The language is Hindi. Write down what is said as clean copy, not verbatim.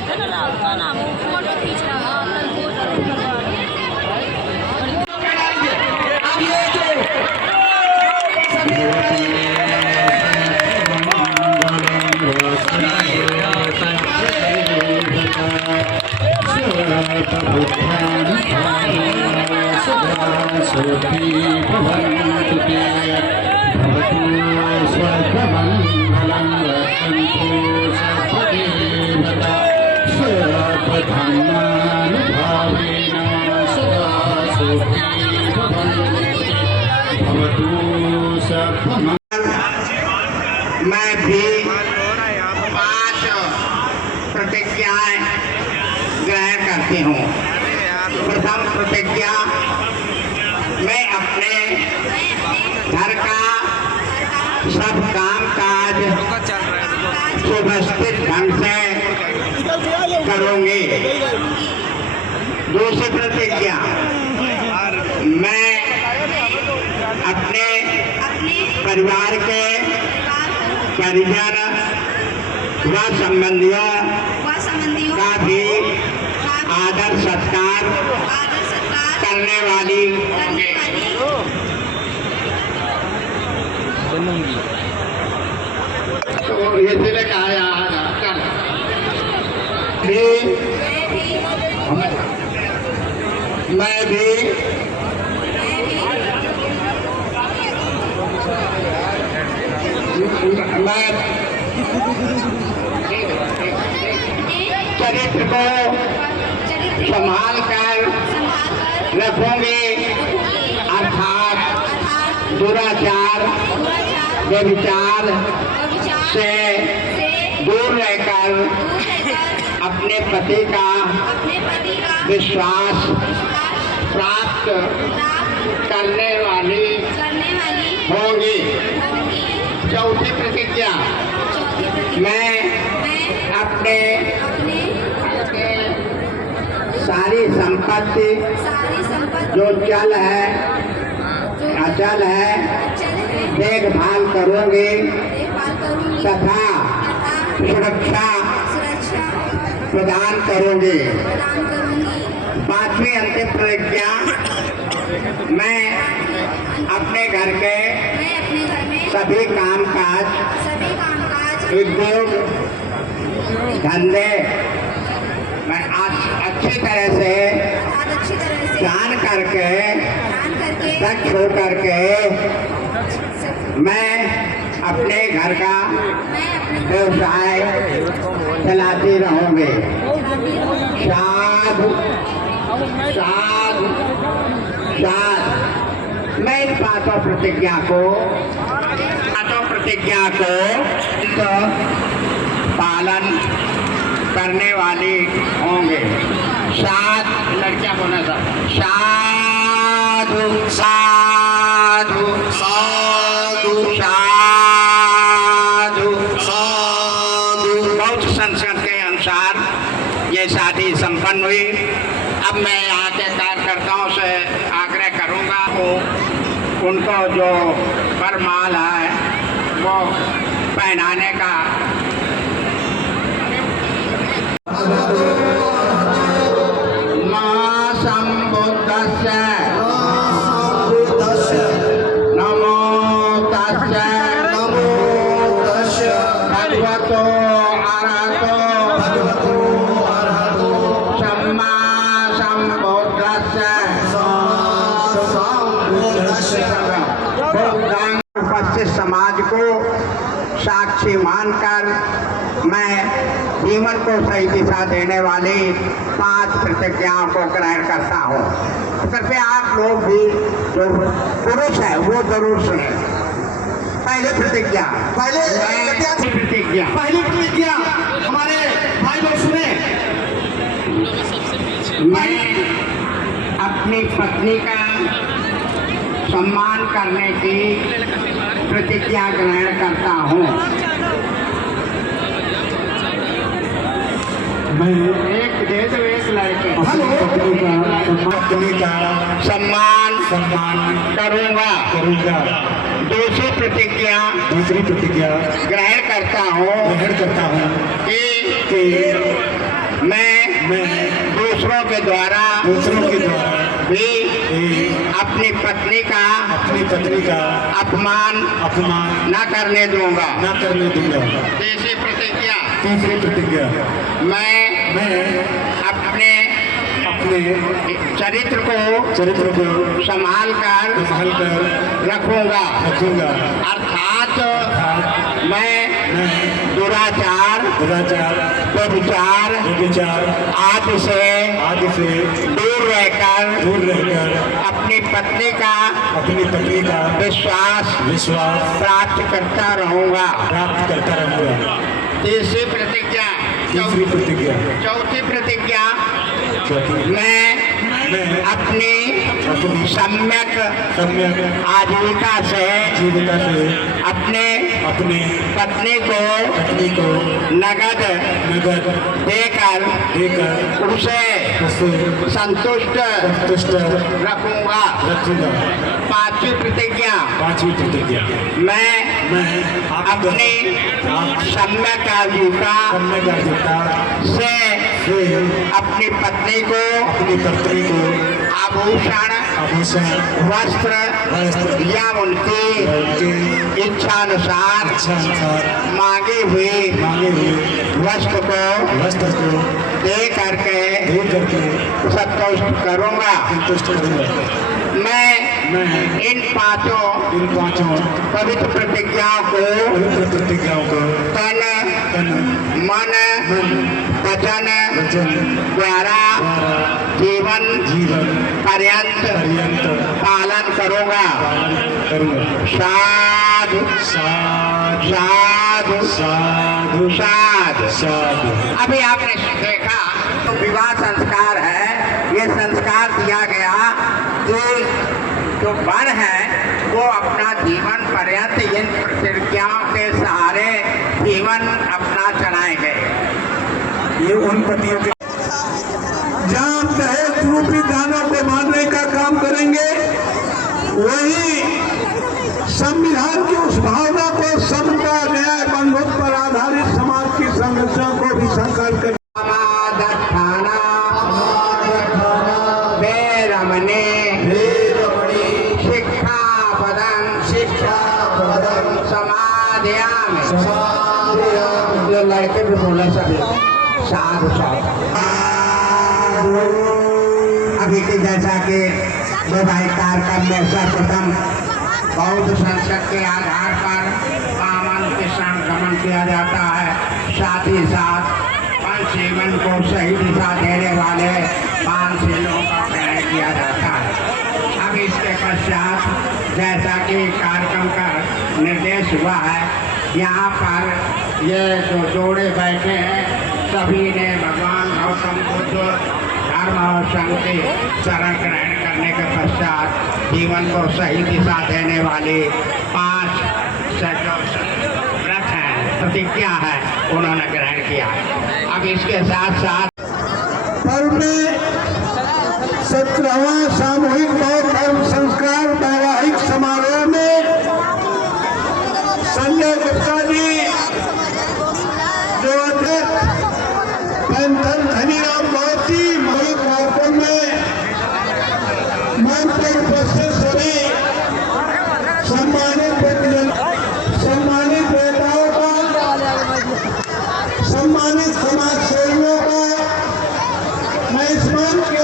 गए थे ना, उसका नाम फोटो खींच रहा मैं भी 5 प्रतिज्ञाएं ग्रहण करती हूँ। प्रथम प्रतिज्ञा, मैं अपने घर का सब काम काज सुव्यवस्थित ढंग से करूँगी। दूसरी प्रतिज्ञा, मैं अपने परिवार के परिजन व संबंधियों का भी आदर सत्कार करने वाली बनूंगी। तो इसलिए कहा कर मैं भी चरित्र को संभाल कर रखूंगी, अर्थात दुराचार व्यभिचार से दूर रहकर अपने पति का विश्वास प्राप्त करने वाली होंगी। चौथी प्रतिज्ञा, मैं अपने सारी संपत्ति जो चल है अचल है देखभाल करूंगी तथा सुरक्षा प्रदान करूंगी। पांचवी अंतिम प्रतिज्ञा, मैं अपने घर के सभी काम काज उद्योग धंधे मैं अच्छी तरह से जान करके दक्ष हो करके मैं अपने घर का व्यवसाय चलाती रहूँगी। साधु साधु साधु। मैं इन पांचों प्रतिज्ञा को पालन करने वाली होंगे। लड़कियां बोलना साधु साधु साधु साधु साधु। बहुत संस्कृत के अनुसार ये शादी संपन्न हुई। अब मैं यहाँ के कार्यकर्ताओं से आग्रह करूँगा वो उनको जो वरमाल है वो पहनाने का। नमो तस्से भगवतो अरहतो सम्मा सम्बुद्धस्से उपस्थित समाज को साक्षी मानकर मैं जीवन को सही दिशा देने वाली 5 प्रतिज्ञाओं को ग्रहण करता हूँ। कृपया आप लोग भी जो पुरुष है वो जरूर सुने। पहली प्रतिज्ञा हमारे भाई लोग सुने। मैं अपनी पत्नी का सम्मान करने की प्रतिज्ञा ग्रहण करता हूँ। मैं एक देश लड़के सम्मान करूँगा। दूसरी प्रतिज्ञा ग्रहण करता हूँ कि द्वारा भी अपनी पत्नी का अपमान न करने दूंगा। तीसरी प्रतिज्ञा, मैं अपने चरित्र को संभाल कर रखूंगा। अर्थात मैं दुराचार व्यभिचार आदि से दूर रहकर अपनी पत्नी का विश्वास प्राप्त करता रहूंगा। तीसरी प्रतिज्ञा। चौथी प्रतिज्ञा, मैं अपनी सम्यक आजीविका से अपने पत्नी को नगद देकर उसे संतुष्ट रखूंगा। पांचवी प्रतिज्ञा, मैं अपनी सम्यक आजीविका से अपनी पत्नी को आभूषण वस्त्र या उनकी इच्छानुसार मांगी हुई वस्तु को दे करके संतुष्ट करूंगा। मैं इन पांचों पवित्र प्रतिज्ञाओं को तन मन वचन द्वारा जीवन पर्यंत पालन करूंगा। साधु साधु साधु साधु। अभी आपने देखा तो विवाह संस्कार है। ये संस्कार दिया गया कि जो वर है वो अपना जीवन पर्यंत इन प्रतिज्ञाओं के सहारे जीवन अपना चलाएंगे। ये उन पतियों के जहाँ दहेज रूपी दानों को मारने का काम करेंगे, वही संविधान की उस भावना को समता न्याय बंधुत्व पर आधारित समाज की संरचना को भी साकार कर लड़के भी बोला सभी साधु साधु। अभी के जैसा कि वैवाहिक कार्यक्रम में सर्वप्रथम बौद्ध संस्कृत के आधार पर पावन के साथ गमन किया जाता है। साथ ही साथ पंच जीवन को सही दिशा देने वाले 5 शीलों का ग्रहण किया जाता है। अब इसके पश्चात जैसा कि कार्यक्रम का निर्देश हुआ है, यहाँ पर ये जो जोड़े बैठे हैं सभी ने भगवान गौतम बुद्ध धर्म और संघ के शरण ग्रहण करने के पश्चात जीवन को सही दिशा देने वाले 5 व्रत हैं, प्रतिज्ञा है, उन्होंने ग्रहण किया। अब इसके साथ साथ पर्व में 17वां सामूहिक बौद्ध धर्म संस्कार वैवाहिक समारोह में संजय गुप्ता जी जो अध्यक्ष पेंथन धनीराम मोदी मई कार्यक्रम में मंच पर उपस्थित सभी सम्मानित नेताओं का, सम्मानित समाज सेवियों का मैं इस मंच के